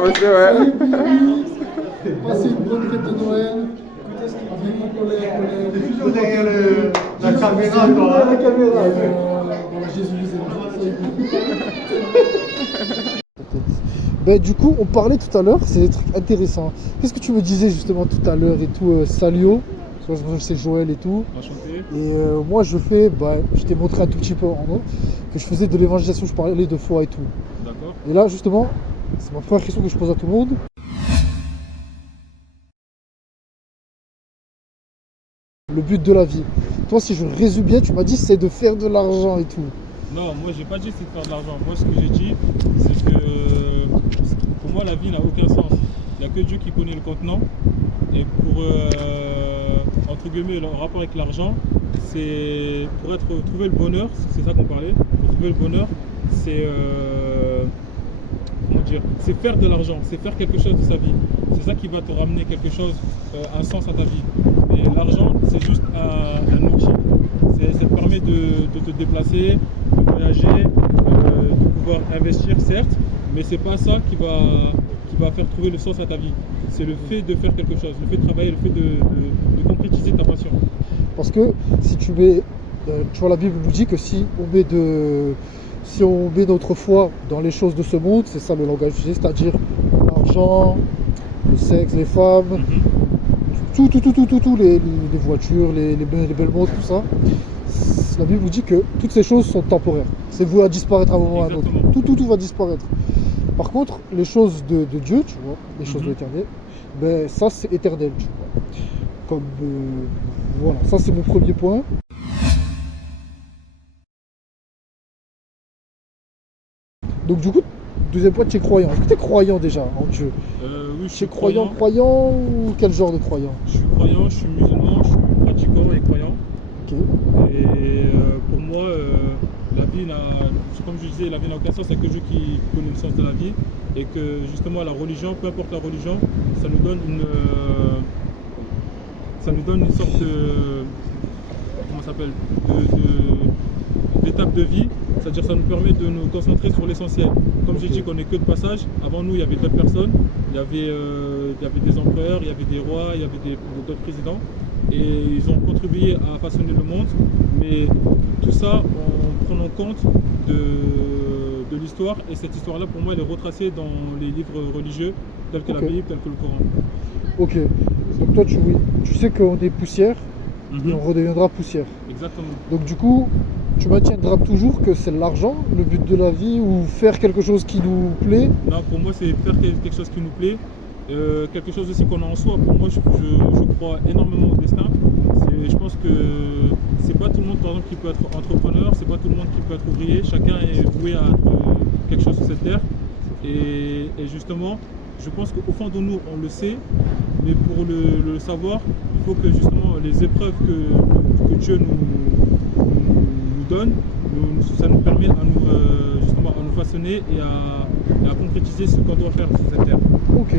Monsieur, ouais. Passez une bonne fête de Noël. Avec mon collègue. Toujours derrière la caméra, toi. La caméra. Jésus vous aime. Ben, du coup, on parlait tout à l'heure, c'est des trucs intéressants. Qu'est-ce que tu me disais justement tout à l'heure et tout, Salio, c'est Joël et tout. Enchanté. Et moi, je t'ai montré un tout petit peu en haut, que je faisais de l'évangélisation, je parlais de foi et tout. D'accord. Et là, justement, c'est ma première question que je pose à tout le monde. Le but de la vie. Toi, si je résume bien, tu m'as dit c'est de faire de l'argent et tout. Non, moi j'ai pas dit c'est de faire de l'argent. Moi ce que j'ai dit, c'est que pour moi la vie n'a aucun sens. Il n'y a que Dieu qui connaît le contenant. Et pour entre guillemets le rapport avec l'argent, c'est pour trouver le bonheur, c'est ça qu'on parlait. Pour trouver le bonheur, c'est comment dire, c'est faire de l'argent, c'est faire quelque chose de sa vie. C'est ça qui va te ramener quelque chose, un sens à ta vie. Et l'argent, c'est juste un outil. Ça te permet de te déplacer, de voyager, de pouvoir investir, certes, mais c'est pas ça qui va faire trouver le sens à ta vie. C'est le fait de faire quelque chose, le fait de travailler, le fait de concrétiser ta passion. Parce que si tu mets, tu vois, la Bible nous dit que si on met notre foi dans les choses de ce monde, c'est ça le langage utilisé, c'est-à-dire l'argent, le sexe, les femmes, tout, les voitures, les belles montres, tout ça. La Bible nous dit que toutes ces choses sont temporaires. C'est voué à disparaître à un moment ou à un autre. Tout va disparaître. Par contre, les choses de Dieu, tu vois, les choses de l'éternel, ben ça c'est éternel, tu vois. Comme voilà, ça c'est mon premier point. Donc du coup, deuxième point, tu es croyant. Est-ce que tu es croyant déjà en Dieu? Oui, je Tu suis es croyant ou quel genre de croyant? Je suis croyant, je suis musulman, je suis pratiquant et croyant. Ok. Et pour moi, la vie comme je disais, la vie n'a aucun sens, il n'y a que Dieu qui connaît le sens de la vie. Et que justement la religion, peu importe la religion, ça nous donne une sorte comment ça s'appelle, d'étape de vie. C'est-à-dire ça nous permet de nous concentrer sur l'essentiel. Comme j'ai dit qu'on n'est que de passage, avant nous il y avait d'autres personnes, il y avait des empereurs, il y avait des rois, il y avait d'autres présidents. Et ils ont contribué à façonner le monde, mais tout ça en prenant compte de l'histoire. Et cette histoire-là, pour moi, elle est retracée dans les livres religieux, tels que la Bible, tels que le Coran. Ok, donc toi, tu sais qu'on est poussière et on redeviendra poussière. Exactement. Donc du coup, tu maintiendras toujours que c'est l'argent, le but de la vie, ou faire quelque chose qui nous plaît? Non, pour moi, c'est faire quelque chose qui nous plaît. Quelque chose aussi qu'on a en soi. Pour moi, je crois énormément au destin. Je pense que c'est pas tout le monde, par exemple, qui peut être entrepreneur, c'est pas tout le monde qui peut être ouvrier. Chacun est voué à être quelque chose sur cette terre. Et justement, je pense qu'au fond de nous, on le sait, mais pour le savoir, il faut que justement les épreuves que Dieu nous donne, ça nous permet à nous façonner et à concrétiser ce qu'on doit faire sur cette terre. Ok.